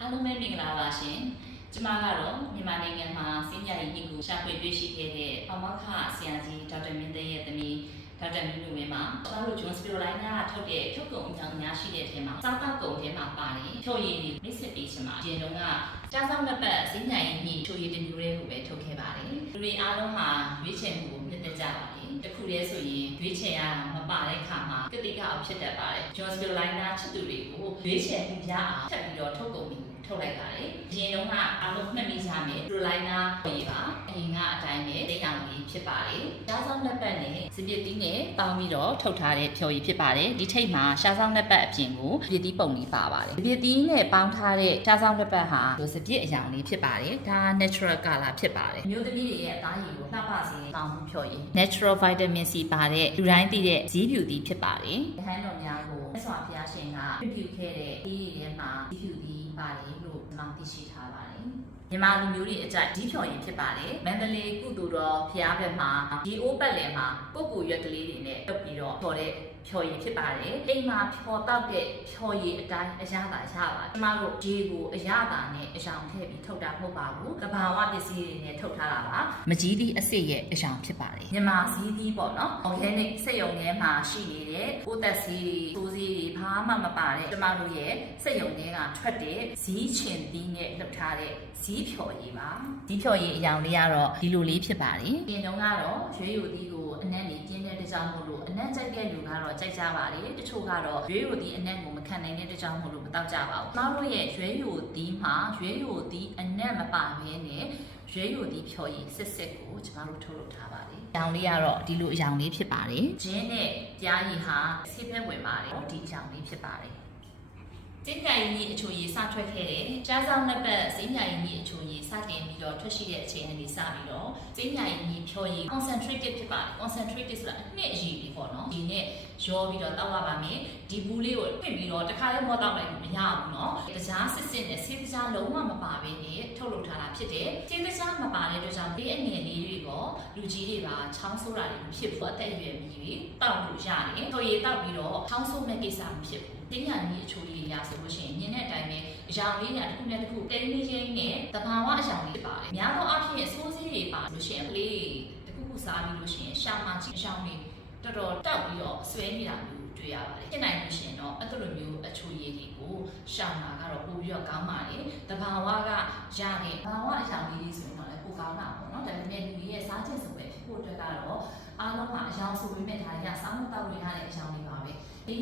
အားလုံးပဲမင်္ဂလာပါရှင်။ကျွန်မကတော့မြန်မာနိုင်ငံမှာစင်ညာရေးညီကိုရှာဖွေတွေ့ရှိခဲ့တဲ့ပမောက္ခဆရာကြီးဒေါက်တာမင်းသိန်းရဲ့သမီးဒေါက်တာမင်းလူဝင်းမှာကျွန်တော်တို့ John Spiroline ကထုတ်တဲ့ထုတ်ကုန်အကြောင်းများရှိတဲ့အထက်မှာစားသောက်ကုန်ထဲမှာပါတယ်။ဖြိုရည်တွေမိတ်ဆက်ပေးချင်ပါအရင်တုန်းကကြားဆောင်လက်ပတ်စင်ညာရေးညီဖြိုရည်တစ်မျိုးလေးကိုပဲထုတ်ခဲ့ပါတယ်။လူတွေအားလုံးဟာရွေးချယ်မှုကိုမြင့်တက်ကြပါတယ်။တစ်ခုတည်းဆိုရင်ရွေးချယ်ရမပါတဲ့ခါမှာကတိကအဖြစ်တတ်ပါတယ်။ John Spiroline ကချစ်သူတွေကိုရွေးချယ်မှုရအောင်ထပ်ပြီးတော့ထုတ်ကုန်ထုတ်လိုက်ပါတယ်။ဒီတုန်းကအားလုံးမှတ်မိကြမယ်။ Carolina ရေးပါအရင်ကအတိုင်းပဲတိတ်အောင်ကြီးဖြစ်ပါတယ်။ရှားဆောင်လက်ပတ်နဲ့စပစ်သီးနဲ့ပေါင်းပြီးတော့ထုတ်ထားတဲ့ဖြော်ရည်ဖြစ်ပါတယ်။ဒီထိတ်မှာရှားဆောင်လက်ပတ်အပြင်ကိုစပစ်သီးပုံလေးပါပါတယ်။စပစ်သီးနဲ့ပေါင်းထားတဲ့ရှားဆောင်လက်ပတ်ဟာစပစ်အရောင်လေးဖြစ်ပါတယ်။ဒါ natural color ဖြစ်ပါတယ်။မျိုးသမီးတွေရဲ့အသားရည်ကိုလှပစေတဲ့တောင်မှုဖြော်ရည် natural vitamin C ပါတဲ့လူတိုင်းသိတဲ့ဇီးဖြူသီးဖြစ်ပါတယ်။ဟန်းတော်များကိုမြတ်စွာဘုရားရှင်ကပြုခဲ့တဲ့ဒီထဲမှာဇီးဖြူသီးပါတယ်လို့ကျွန်တော်သိရှိထားပါတယ်။မြန်မာလူမျိုးတွေအကြိုက်ဒီဖြော်ရည်ဖြစ်ပါတယ်။မန္တလေးကုသိုလ်တော်ဘုရားဘက်မှာဒီအိုးပတ်လည်မှာပုပ်ကူရွက်ကလေးတွေနဲ့တုပ်ပြီးတော့ဖြော်တဲ့ဖြော်ရည်ဖြစ်ပါတယ်။အိမ်မှာဖြော်တောက်တဲ့ဖြော်ရည်အတိုင်းအရသာရပါတယ်။ကျမတို့ဒီကိုအရသာနဲ့အယောင်ထည့်ပြီးထုတ်တာမဟုတ်ပါဘူး။ကဘာဝပစ္စည်းတွေနဲ့ထုတ်ထားတာပါ။မကြီးသီးအစစ်ရဲ့အယောင်ဖြစ်ပါတယ်။မြန်မာဇီးသီးပေါ့နော်။ organic စက်ရုံထဲမှာရှိနေတဲ့ပိုးသက်ဇီးတွေတိုးဇီးတွေဘာမှမပါတဲ့ကျမတို့ရဲ့စက်ရုံထဲကထွက်တဲ့ဇီးချင်သီးနဲ့လုပ်ထားတဲ့ဇီးဖြော်ရည်ပါဇီးဖြော်ရည်အရောင်လေးကတော့ဒီလိုလေးဖြစ်ပါတယ်။ပြင်တုန်းကတော့ရွှေရိုသီးကိုအနက်နေပြင်းတဲ့တကြောင်မို့လို့အနက်ကြိုက်တဲ့လူကတော့ကြိုက်ကြပါတယ်။တချို့ကတော့ရွှေရိုသီးအနက်ကိုမခံနိုင်တဲ့တကြောင်မို့လို့မတောက်ကြပါဘူး။ကျမတို့ရဲ့ရွှေရိုသီးမှာရွှေရိုသီးအနက်မပါဘဲနဲ့ရွှေရိုသီးဖြော်ရည်စစ်ကိုကျမတို့ထုတ်လုပ်ထားပါတယ်။အရောင်လေးကတော့ဒီလိုအရောင်လေးဖြစ်ပါတယ်။ဂျင်းနဲ့ပြားရည်ဟာဆေးဖက်ဝင်ပါတယ်။ဒီအရောင်လေးဖြစ်ပါတယ်။စင်ညာရည်ကြီးအချိုရည်စထွက်ခဲ့တဲ့ကြားဆောင်နှစ်ပတ်စင်ညာရည်ကြီးအချိုရည်စတင်ပြီးတော့ထွက်ရှိတဲ့အချိန်ကနေစပြီးတော့စင်ညာရည်ကြီးဖြော်ရည် concentrated ဖြစ်ပါတယ် concentrated ဆိုတာအနှစ်အရည်လေးပေါ့နော်ဒီနဲ့ရောပြီးတော့တောက်ရပါမယ်ဒီဘူးလေးကိုဖွင့်ပြီးတော့တစ်ခါလေးမောတောက်လိုက်လို့မရဘူးเนาะတကြားစစ်စစ်နဲ့ဆေးတကြားလုံးဝမပါဘဲနဲ့ထုတ်လုပ်ထားတာဖြစ်တယ်ဆေးတကြားမပါတဲ့အတွက်ကြောင့်ဒီအငယ်လေးတွေပေါ့လူကြီးတွေပါချောင်းဆိုးတာတွေမဖြစ်ဘူးအသက်အရွယ်ကြီးတွေတောက်လို့ရတယ်ဖြော်ရည်တောက်ပြီးတော့ချောင်းဆိုးမဲ့ကိစ္စမဖြစ်ဘူးစင်ညာရည်အချိုရည်ရဆိုလို့ရှိရင်ညင်တဲ့အတိုင်းပဲအရောင်လေးညာတစ်ခုနဲ့တစ်ခုတင်းနေချင်းနဲ့တဘာဝအရောင်လေးပါတယ်များသောအားဖြင့်ဆိုးစည်းတွေပါလို့ရှိရင်ကလေးတစ်ခုခုစားပြီးလို့ရှိရင်ရှာမှချင်းအရောင်လေးတော်တော်တောက်ပြီးတော့ဆွဲနေတာမျိုးတွေ့ရပါတယ်ဖြစ်နိုင်လို့ရှိရင်တော့အဲ့လိုမျိုးအချိုရည်တွေကိုရှာမှာကတော့ပို့ပြီးတော့ကောင်းပါတယ်တဘာဝကရတဲ့ဘာဝအရောင်လေးဆိုရင်တော့လည်းပိုကောင်းတာပေါ့နော်ဒါပေမဲ့လူတွေရဲ့စားချက်ဆိုပဲဖြစ်ဖို့အတွက်ကတော့အားလုံးကအရောင်ဆိုပေမဲ့ဒါတွေကစားမတောက်လို့ရတဲ့အရောင်လေးပါပဲဒ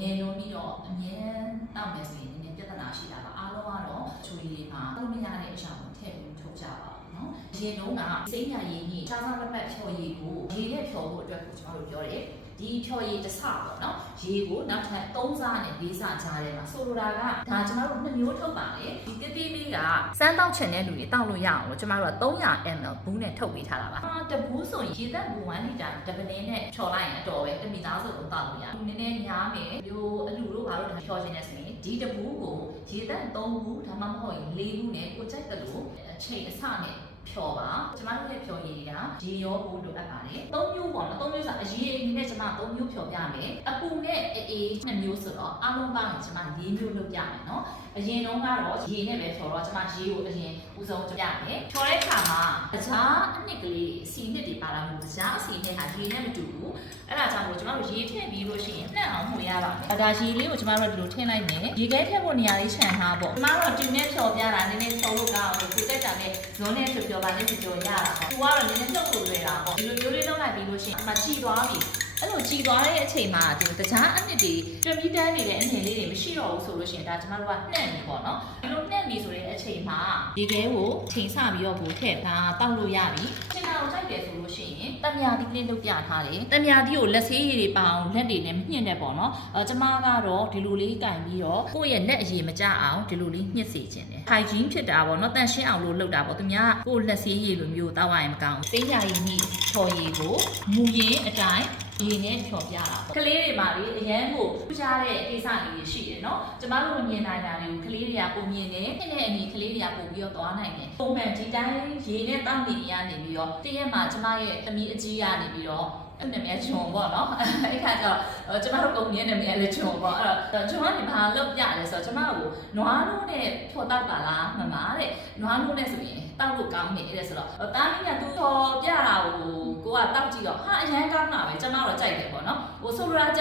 ီနေလုံးပြီးတော့အမြဲတောက်မယ်ဆိုရင်နည်းနည်းပြဿနာရှိတာပါအားလုံးကတော့ချွေရည်မှာသုံးမရတဲ့အရာကိုထည့်ပြီးထုတ်ကြပါဘူးနော်ရေလုံးကစိမ့်ညာရည်ကြီးစားစားမပတ်ဖြော်ရည်ကိုရေနဲ့ဖြော်ဖို့အတွက်ကိုကျွန်တော်တို့ပြောတယ်ဒီဖြော်ရည်တစ်ဆပေါ့နော်ရေကိုနောက်ထပ်3ဆနဲ့4ဆကြားထဲမှာဆိုလိုတာကဒါကျွန်တော်တို့2မျိုးထုတ်ပါလေဒီတိတိလေးကစမ်းတောက်ချင်တဲ့လူတွေတောက်လို့ရအောင်လို့ကျွန်တော်တို့က300 ml ဘူးနဲ့ထုတ်ပေးထားတာပါတဘူးဆိုရင်ရေသက်ဘူး1လီတာတပနေနဲ့ဖြော်လိုက်ရင်အတော်ပဲတမိသားစုကိုတောက်လို့ရတယ်နည်းနည်းများမယ်မျိုးအလူတို့ဘာလို့ဒါဖြော်ခြင်းလဲဆိုရင်ဒီတဘူးကိုရေသက်3ဘူးဒါမှမဟုတ်ရင်4ဘူးနဲ့ကိုကြိုက်တယ်လို့အချိန်အဆနဲ့ဖြော်ပါကျမတို့ရဲ့ဖြော်ရည်တွေကရေရောဖို့လိုအပ်ပါတယ်၃မျိုးပေါ့နော်၃မျိုးဆိုအရေးအနေနဲ့ကျမ၃မျိုးဖြော်ပြမယ်အပူနဲ့အေး2မျိုးဆိုတော့အားလုံးပေါင်းရင်ကျမ4မျိုးလုပ်ပြမယ်နော်အရင်တုန်းကတော့ရေနဲ့ပဲဖြော်တော့ကျမရေကိုအရင်ဦးဆုံးပြမယ်ဖြော်တဲ့အခါမှာတခြားအနှစ်ကလေးစီနှစ်တွေပါလာလို့တခြားအစီနှစ်ဟာရေနဲ့မတူဘူးအဲ့ဒါကြောင့်မို့ကျမတို့ရေထည့်ပြီးလို့ရှိရင်နှံ့အောင်မှုရပါမယ်ဒါရေလေးကိုကျမတို့ဒီလိုထည့်လိုက်မယ်ရေခဲထည့်ဖို့နေရာလေးခြံထားပေါ့ကျမတို့တင်နဲ့ဖြော်ပြတာနည်းနည်းဖြော်လို့ကောင်းအောင်ကိုတက်တာနဲ့ဇွန်းနဲ့ဖြော်ပါနဲ့ဖြော်ရတာပေါ့သူကတော့နည်းနည်းလှုပ်လို့လွယ်တာပေါ့ဒီလိုမျိုးလေးလုပ်လိုက်ပြီးလို့ရှိရင်အမှကြည်သွားပြီအဲ့လိုကြည်သွားတဲ့အချိန်မှာဒီတခြားအနှစ်တွေတွမီတန်းနေတဲ့အနှစ်လေးတွေမရှိတော့ဘူးဆိုလို့ရှိရင်ဒါကျမတို့ကနှံ့ပြီပေါ့နော်ဒီလိုနှံ့ပြီဆိုတဲ့အချိန်မှာဒီခဲကိုချိန်ဆပြီးတော့ကိုထည့်ဒါတောက်လို့ရပြီချိန်တာကိုကြိုက်တယ်ဆိုလို့ရှိရင်တမြာသီးကလေးလုပ်ပြထားတယ်တမြာသီးကိုလက်ဆေးရည်တွေပအောင်လက်တွေနဲ့ညှင့်တယ်ပေါ့နော်ကျမကတော့ဒီလိုလေးကင်ပြီးတော့ကိုယ့်ရဲ့လက်အရည်မကျအောင်ဒီလိုလေးညှစ်စေခြင်းတယ် hygiene ဖြစ်တာပေါ့နော်တန်ရှင်းအောင်လို့လုပ်တာပေါ့သူများကိုယ့်လက်ဆေးရည်လိုမျိုးတောက်ရရင်မကောင်းဘူးစိမ့်ညာရည်ကြီးဖြော်ရည်ကိုမူရင်းအတိုင်းရေနဲ့ဖြော်ပြတာပေါ့ကလေးတွေမှာလေအရန်ကိုထူးခြားတဲ့ကိစ္စလေးတွေရှိတယ်နော်ကျမတို့မမြင်နိုင်တာတွေကိုကလေးတွေကပုံမြင်နေဖြစ်တဲ့အမိကလေးတွေကပုံပြီးတော့သွားနိုင်တယ်ပုံမှန်ဒီတိုင်းရေနဲ့တောက်နေရနေပြီးတော့တရက်မှာကျမရဲ့သမီးအကြီးကနေပြီးတော့ အဲ့နာမည်ဂျွန်ပေါ့နော်အဲ့ခါကျတော့ကျမတို့ကုမ္ပဏီရဲ့နာမည်လည်းဂျွန်ပေါ့အဲ့တော့ဂျွန်ကနေဘာလုပ်ပြလဲဆိုတော့ကျမကိုနွားနို့နဲ့ဖော်တောက်ပါလားမမတဲ့နွားနို့နဲ့ဆိုရင်တောက်လို့ကောင်းနေတယ်ဆိုတော့တားမင်းကသူဖော်ပြတာကိုတောက်ကြည့်တော့ဟာအရန်ကောင်းတာပဲကျမတော့ကြိုက်တယ်ပေါ့နော်ဟိုဆိုလိုတ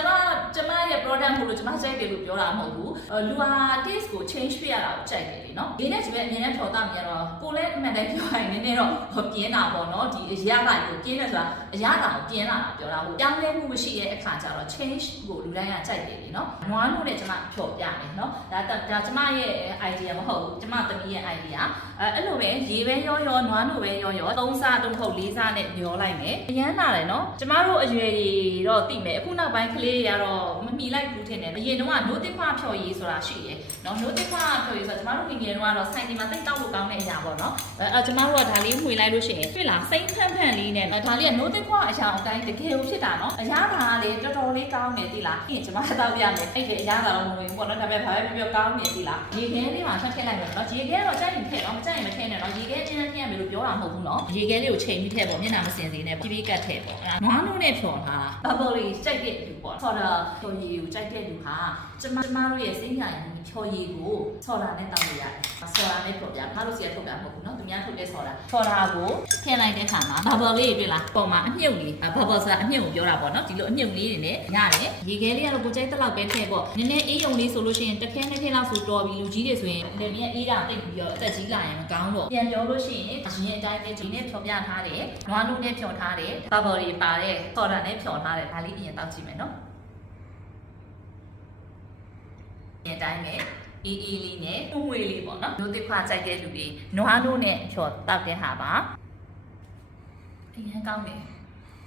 ာကျမရဲ့ product မို့လို့ကျမကြိုက်တယ်လို့ပြောတာမဟုတ်ဘူးလူဟာ taste ကို change ပြရတာကိုကြိုက်တယ်လေနော်ဒီနေ့ကျမအမြင်နဲ့ဖော်တောက်မြင်တော့ကိုလည်းအမှန်တည်းပြောရင်နည်းနည်းတော့ပြင်းတာပေါ့နော်ဒီအရာကကိုပြင်းတယ်ဆိုတာအရာကကိုပြင်းလာတာပြောတာဟိုပြောင်းလဲမှုမရှိတဲ့အခါကျတော့ change ကိုလူတိုင်းကကြိုက်တယ်လေနော်နွားနို့နဲ့ကျမဖြော်ပြမယ်နော်ဒါကျမရဲ့ idea မဟုတ်ဘူးကျမသမီးရဲ့ idea အဲ့လိုပဲရေပဲရောနွားနို့ပဲရော3စား3ခုတ်4စားနဲ့ရောလိုက်မယ်အရန်လာတယ်နော်ကျမတို့အရွယ်တွေတော့သိမယ်အခုနောက်ပိုင်းကလေးတွေကတော့မမီလိုက်ဘူးထင်တယ်အရင်တော့နို့တစ်ခွဖြော်ရည်ဆိုတာရှိတယ်နော်နို့တစ်ခွဖြော်ရည်ဆိုတော့ကျမတို့ငယ်ငယ်တော့စိုက်ဒီမှာတိတ်တောက်လို့ကောင်းတဲ့အရာပေါ့နော်ကျမတို့ကဒါလေးမှွေလိုက်လို့ရှိရင်တွေ့လားစိမ့်ဖန့်လေးနဲ့ဒါလေးကနို့တစ်ခွအရာအတိုင်းတကယ်ကိုဖြစ်တာနော်အရာကလေတော်တော်လေးကောင်းတယ်သိလားပြင်ကျမတောက်ရမယ်အဲ့ဒီအရာကတော့မဝင်ဘူးပေါ့နော်ဒါပေမဲ့ဘာပဲပြောကောင်းနေသိလားရေခဲလေးမှာဆက်ထည့်လိုက်မယ်နော်ရေခဲတော့ကြိုက်ရင်ထည့်တော့မကြိုက်ရင်မထည့်နဲ့နော်ရေခဲတင်းတင်းထည့်ရမယ်လို့ပြောတာမဟုတ်ဘူးနော်ရေခဲလေးကိုချိန်ပြီးထည့်ပေါ့မျက်နှာမစင်စေနဲ့ပြကတ်ထည့်ပေါ့နွားနို့နဲ့ဖြော်ထားတာ bubble လေးကြိုက်တဲ့လူပေါ့ဆော်တာဖြော်ရည်ကိုကြိုက်တဲ့လူဟာကျမတို့ရဲ့စိတ်ညာရည်ဖြော်ရည်ကိုဆော်တာနဲ့တောက်လို့ရတယ်ဆော်တာနဲ့ဖြော်ပြငါတို့စီကထုတ်တာမဟုတ်ဘူးနော်သူများထုတ်တဲ့ဆော်တာကိုထည့်လိုက်တဲ့ခါမှာ bubble လေးတွေ့လားပုံမှာအမြုပ်လေး bubble ဆိုတာအမြုပ်ကိုပြောတာပေါ့နော်ဒီလိုအမြုပ်လေးတွေနဲ့ရတယ်ရေခဲလေးကတော့ကိုကြိုက်တဲ့လောက်ပဲထည့်ပေါ့နည်းနည်းအေးယုံလေးဆိုလို့ရှိရင်တစ်ခဲနှစ်ခဲလောက်ဆိုတော်ပြီလူကြီးတွေဆိုရင်လည်းမြက်အေးတာတိတ်ပြီးတော့အသက်ကြီးလာရင်မကောင်းတော့ပြန်ပြောလို့ရှိရင်အရင်အတိုင်းပဲဒီနဲ့ဖြော်ပြထားတယ်နွားနို့နဲ့ဖြော်ထားတယ် bubble တွေပါတဲ့ဆော်တာနဲ့ဖြော်ထားတယ်ဒါလေးအရင်တောက်ကြည့်မယ်နော်အတိုင်းပဲအေးလေးနဲ့မှုမွေလေးပေါ့နော်တို့တစ်ခွာကြိုက်တဲ့လူတွေနွားနို့နဲ့ဖြော်တောက်တဲ့ဟာပါအရင်ကောင်းတယ်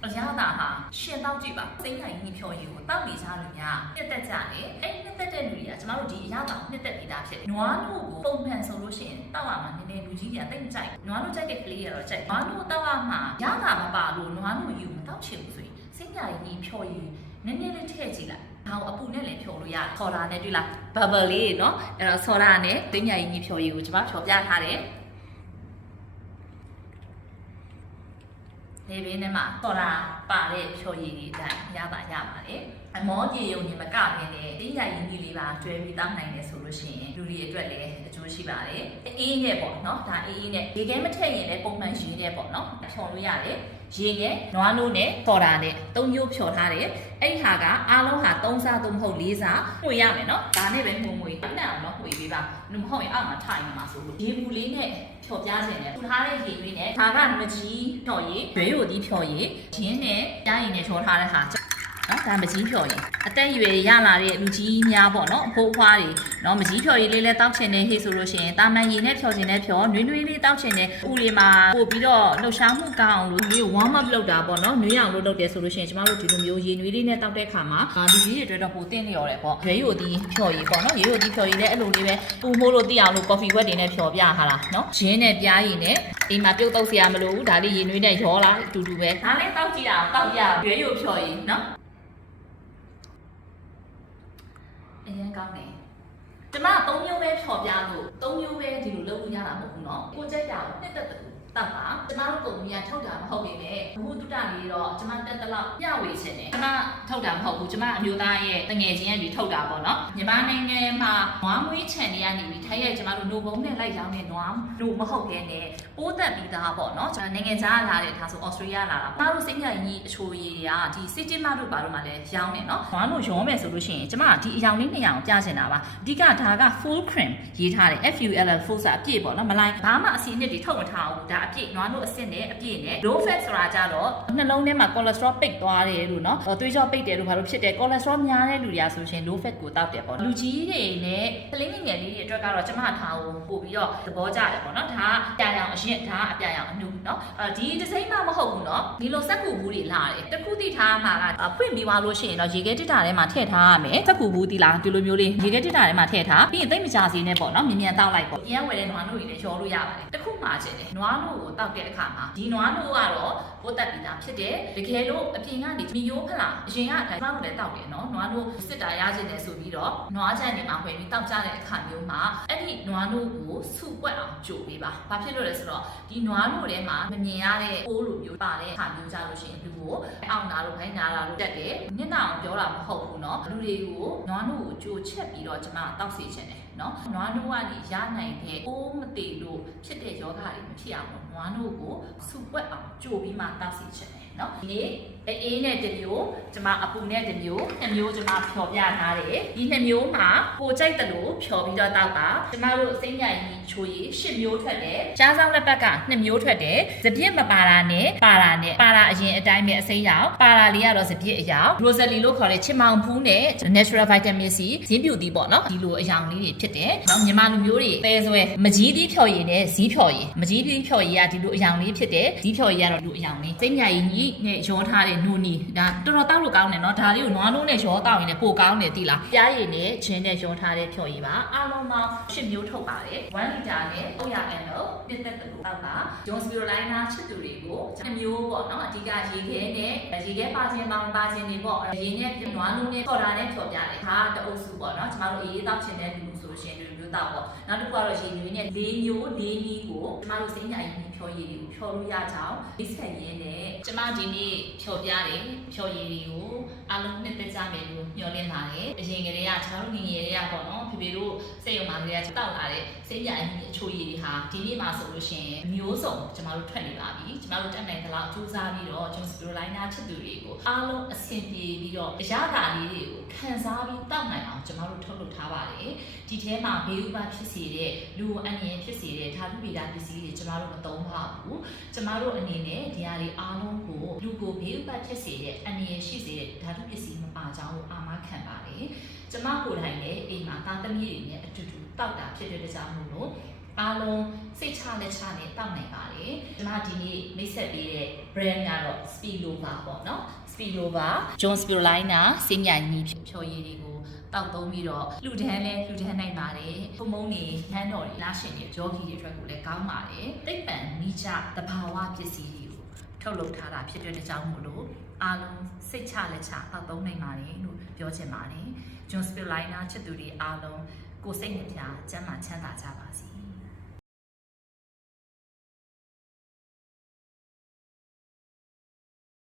အရာသာဟာရှင်တောက်ကြည့်ပါစိမ့်နိုင်ကြီးဖြော်ရည်ကိုတောက်နေကြလို့များနှစ်သက်ကြတယ်အဲ့နှစ်သက်တဲ့လူတွေကကျမတို့ဒီအရာသာနှစ်သက်ပြီးသားဖြစ်တယ်နွားနို့ကိုပုံမှန်ဆိုလို့ရှိရင်တောက်ရမှာနည်းနည်းလူကြီးတွေကတိတ်မကြိုက်နွားနို့ကြိုက်တဲ့ကလေးတွေတော့ကြိုက်နွားနို့တောက်ရမှာရတာမပါလို့နွားနို့ယူမတောက်ချင်ဘူးဆိုရင်စိမ့်နိုင်ကြီးဖြော်ရည်နည်းနည်းလေးထည့်ကြည့်လိုက်ဒါကိုအပူနဲ့လည်းဖြော်လို့ရတယ်ဆော်ဒါနဲ့တွေ့လား bubble လေးเนาะအဲ့တော့ဆော်ဒါနဲ့စိမ့်နိုင်ကြီးဖြော်ရည်ကိုကျမဖြော်ပြထားတယ်လေဘေးနဲ့မှာဆော်ဒါပါတဲ့ဖြော်ရည်တွေအတိုင်းရပါတယ်အမောပြေယုံနေမကခင်နဲ့တင်းရိုင်ရင်းကြီးလေးပါကျွဲပြီးတောင်းနိုင်တယ်ဆိုလို့ရှိရင်လူတွေအတွက်လည်းအကျိုးရှိပါတယ်အေးနဲ့ပေါ့နော်ဒါအေးနဲ့ရေခဲမထည့်ရင်လည်းပုံမှန်ရေနဲ့ပေါ့နော်ဖြော်လို့ရတယ်ရေနဲ့နွားနို့နဲ့ဆော်ဒါနဲ့၃မျိုးဖြော်ထားတယ်အဲ့ဒီဟာကအားလုံးဟာ3စား3မဟုတ်4စားမှွေရမယ်နော်ဒါနဲ့ပဲမှွေအဲ့ဒါတော့မှွေပေးပါမဟုတ်ရင်အောက်မှာထိုင်နေမှာဆိုလို့ရေဘူးလေးနဲ့ဖြော်ပြခြင်းနဲ့ထူထားတဲ့ရေတွေနဲ့ဒါကမကြီးဖြော်ရည်ရွေးရည်ဒီဖြော်ရည်ရင်းနဲ့ကြားရည်နဲ့ဖြော်ထားတဲ့ဟာနော်ဒါမကြီးဖြော်ရည်အတက်ရွယ်ရလာတဲ့လူကြီးများပေါ့နော်အဖိုးအဖွားတွေနော်မကြီးဖြော်ရည်လေးလဲတောက်ချင်တဲ့ဟေ့ဆိုလို့ရှိရင်တာမန်ရည်နဲ့ဖြော်ချင်တဲ့ဖြော်နွေးလေးတောက်ချင်တဲ့ဥလေးမှာပို့ပြီးတော့လှုပ်ရှားမှုကောင်းအောင်လို့ဒီ warm up လုပ်တာပေါ့နော်နွေးအောင်လုပ်တယ်ဆိုလို့ရှိရင်ကျမတို့ဒီလိုမျိုးရေနွေးလေးနဲ့တောက်တဲ့ခါမှာဒီကြီးတွေအတွက်တော့ပိုတင်းလျော်တယ်ပေါ့ရွေးရည်ဒီဖြော်ရည်ပေါ့နော်ရွေးရည်ဒီဖြော်ရည်လည်းအဲ့လိုလေးပဲပူမိုးလို့သိအောင်လို့ coffee wet တွေနဲ့ဖြော်ပြထားတာနော်ရင်းနဲ့ပြားရည်နဲ့အိမ်မှာပြုတ်တုပ်စရာမလိုဘူးဒါလေးရေနွေးနဲ့ရောလာအတူတူပဲဒါလည်းတောက်ကြည့်အောင်တောက်ရရွေးရည်ဖြော်ရည်နော်အရင်ကောင်းတယ်ကျမ3မျိုးပဲဖြော်ပြလို့3မျိုးပဲဒီလိုလုပ်လို့ရတာမဟုတ်ဘူးเนาะကိုကြိုက်တာကိုနှစ်သက်တူတောက်ပါကျမတို့ကုမ္ပဏီကထုတ်တာမဟုတ်ပေမဲ့ဘုသူတလေးတော့ကျမတက်တလောက်ပြဝေချင်တယ်ကျမထုတ်တာမဟုတ်ဘူးကျမအမျိုးသားရဲ့တငယ်ချင်းရဲ့ဒီထုတ်တာပေါ့နော်မြန်မာနိုင်ငံမှာနွားမွေးချန်နေရနေပြီထိုင်းရဲ့ကျမတို့နိုဘုံနဲ့လိုက်ရောင်းတဲ့နွားတို့မဟုတ်ခဲနဲ့ပိုးသက်ပြီးသားပေါ့နော်ကျွန်တော်နိုင်ငံခြားလာတဲ့ဒါဆိုဩစတြေးလျလာတာကျမတို့စိတ်ညစ်ကြီးအချိုရည်တွေကဒီစစ်တင်မတို့ဘာလို့မှလည်းရောင်းနေနော်နွားတို့ရောမယ်ဆိုလို့ရှိရင်ကျမဒီအယောင်လေး2ယောင်ပြချင်တာပါအဓိကဒါက full cream ရေးထားတယ် FULL full ဆိုအပြည့်ပေါ့နော်မလိုက်ဘာမှအစီအနစ်တွေထုတ်မထားဘူးဒါအပြည့်နွားတို့အစစ်နဲ့အပြည့်နဲ့ low fat ဆိုတာကြတော့နှလုံးထဲမှာ cholesterol ပိတ်သွားတယ်လို့နော်သွေးကြောပိတ်တယ်လို့ဘာလို့ဖြစ်တယ် cholesterol များတဲ့လူတွေကဆိုရှင် low fat ကိုတောက်တယ်ပေါ့လူကြီးတွေနဲ့ကလေးငယ်လေးတွေအတွက်ကတော့ကျမထားကိုပို့ပြီးတော့သဘောကျတယ်ပေါ့နော်ဒါအပြာရောင်အရင်ဒါအပြာရောင်အနုနော်ဒီဒီဇိမ်းမှမဟုတ်ဘူးနော်ဒီလိုစက်ကူဘူးတွေလာတယ်တခုတိထားမှာကဖွင့်ပြီးသွားလို့ရှိရင်တော့ရေခဲတစ်တာထဲမှာထည့်ထားရမယ်စက်ကူဘူးဒီလားဒီလိုမျိုးလေးရေခဲတစ်တာထဲမှာထည့်ထားပြီးရင်သိမ့်မကြစီနဲ့ပေါ့နော်မြင်မြန်တောက်လိုက်ပေါ့ပြန်ဝယ်တဲ့နွားနို့တွေလည်းရောလို့ရပါတယ်တခုမှကျင်တယ်နွားနို့ ကိုတောက်တဲ့အခါမှာဒီနွားနို့ကတော့ပိုးတက်ပြီးသားဖြစ်တယ်တကယ်လို့အပြင်ကနေမီယိုးဖလားအရင်ကဒါမှမဟုတ်လည်းတောက်တယ်နော်နွားနို့စစ်တာရခြင်းတယ်ဆိုပြီးတော့နွားချန်တွေမှာဝင်ပြီးတောက်ကြတဲ့အခါမျိုးမှာအဲ့ဒီနွားနို့ကိုစုပွက်အောင်ကြိုပေးပါဘာဖြစ်လို့လဲဆိုတော့ဒီနွားနို့ထဲမှာမမြင်ရတဲ့ပိုးလိုမျိုးပါတဲ့အခါမျိုးကြလို့ရှိရင်လူကိုအောင်နာလို့ခိုင်းနာတာလို့တက်တယ်ညနာအောင်ပြောတာမဟုတ်ဘူးနော်လူတွေကိုနွားနို့ကိုကြိုချက်ပြီးတော့ကျွန်မတောက်စေချင်တယ်နော်နွားနို့ကနေရနိုင်တဲ့အိုးမသေးလို့ဖြစ်တဲ့ယောဂတွေမဖြစ်အောင်နွားနို့ကိုစုပွက်အောင်ကြိုပြီးမှတောက်စေချင်တယ်နော်ဒီနေ့အေးနဲ့တစ်မျိုးကျွန်မအပူနဲ့တစ်မျိုးနှစ်မျိုးကျွန်မဖြော်ပြထားတယ်ဒီနှစ်မျိုးမှာကိုကြိုက်တယ်လို့ဖြော်ပြီးတော့တောက်တာကျွန်မတို့အစိမ်းညိုင်ကြီးချိုရည်10မျိုးထွက်တယ်ကြားဆောင်လက်ဘက်က2မျိုးထွက်တယ်စပြစ်မပါတာနဲ့ပါတာအရင်အတိုင်းပဲအစိမ်းရောင်ပါတာလေးကတော့စပြစ်အရောင် rosely လို့ခေါ်တဲ့ချင်မောင်ဖူးနဲ့ natural vitamin C ဇင်းပြူသီးပေါ့နော်ဒီလိုအရောင်လေးတွေဖြစ်တယ်နော်မြန်မာလူမျိုးတွေပဲဆွဲမကြီးသီးဖြော်ရည်နဲ့ဇီးဖြော်ရည်မကြီးသီးဖြော်ရည်ကဒီလိုအရောင်လေးဖြစ်တယ်ဇီးဖြော်ရည်ကတော့ဒီလိုအရောင်လေးစိမ်းညိုင်ကြီးနဲ့ရောထားတဲ့နူနီဒါတော်တော်တောက်လို့ကောင်းတယ်နော်ဒါလေးကိုနွားလုံးနဲ့ရောတောက်ရင်လည်းပိုကောင်းတယ်သိလားပြားရည်နဲ့ချင်းနဲ့ရောထားတဲ့ဖြော်ရည်ပါအားလုံးပေါင်း10မျိုးထုတ်ပါတယ်1လီတာနဲ့300 ml ပြည့်သက်တယ်လို့တောက်တာ John Spirulina ချစ်သူတွေကို2မျိုးပေါ့နော်အဓိကရေခဲနဲ့ရေခဲပါခြင်းပေါင်းပါခြင်းတွေပေါ့ရေနဲ့နွားလုံးနဲ့ဆော်တာနဲ့ဖြော်ပြတယ်ဒါတအုပ်စုပေါ့နော်ကျမတို့အေးတောက်ချင်တဲ့လူဆိုလို့ရှိရင်ဒီမျိုးတောက်ပေါ့နောက်တစ်ခုကတော့ရေနွေးနဲ့၄မျိုး၄နည်းကိုကျမတို့စိမ့်ညာကြီးဖြော်ရည်တွေကိုဖြော်လို့ရကြအောင်ဒီဆက်ရင်းနဲ့ကျမဒီနေ့ဖြော်ပြတယ်ဖြော်ရည်တွေကိုအားလုံးနှစ်သက်ကြမယ်လို့ညွှန်လင့်ပါတယ်အရင်ကတည်းကကျမတို့ငငယ်တွေကပေါ့နော်ဖေဖေတို့စိတ်ရုံမှာကလေးကတောက်လာတဲ့စိမ့်ညာကြီးအချိုရည်တွေဟာဒီနေ့မှာဆိုလို့ရှိရင်မျိုးစုံကျမတို့ထွက်နေပါပြီကျမတို့တက်နိုင်သလောက်စူးစမ်းပြီးတော့ John Spirulina ချစ်သူတွေကိုအားလုံးအဆင်ပြေပြီးတော့အရသာလေးတွေကိုခံစားပြီးတောက်နိုင်အောင်ကျမတို့ထုတ်လုပ်ထားပါတယ်ဒီထဲမှာဘေးဥပါဖြစ်စေတဲ့လူအန္တရာယ်ဖြစ်စေတဲ့ဓာတုဗေဒပစ္စည်းတွေကျမတို့မသုံးပါဘူးကျမတို့အနေနဲ့ဒီဟာတွေအားလုံးကိုလူကိုဘေးဥပါဖြစ်စေတဲ့အန္တရာယ်ရှိစေတဲ့ဓာတုပစ္စည်းမပါကြောင်းအာမခံပါတယ်ကျမကိုယ်တိုင်လည်းအိမ်မှာသားသမီးတွေနဲ့အတူတူတောက်တာဖြစ်တဲ့ကြောင့်မို့လို့အားလုံးစိတ်ချလက်ချနဲ့တောက်နိုင်ပါတယ်ကျမဒီနေ့မိတ်ဆက်ပေးတဲ့ brand ကတော့ Spilova ပေါ့နော် Spilova John Spirulina စိညာကြီးဖြော်ရည်တွေကိုတောက်သုံးပြီးတော့လှူဒန်းနိုင်ပါတယ်ပုံမုံနေနှမ်းတော်တွေလားရှင်တွေဂျော်ဂီတွေအတွက်ကိုလည်းကောင်းပါတယ်သိပ္ပံမိကျတဘာဝပစ္စည်းတွေကိုထုတ်လုပ်ထားတာဖြစ်တဲ့ကြောင့်မို့လို့အားလုံးစိတ်ချလက်ချတောက်သုံးနိုင်ပါတယ်လို့ပြောချင်ပါတယ်John Spirulina ချစ်သူတွေအားလုံးကိုယ်စိတ်နှပြကျန်းမာချမ်းသာကြပါစေ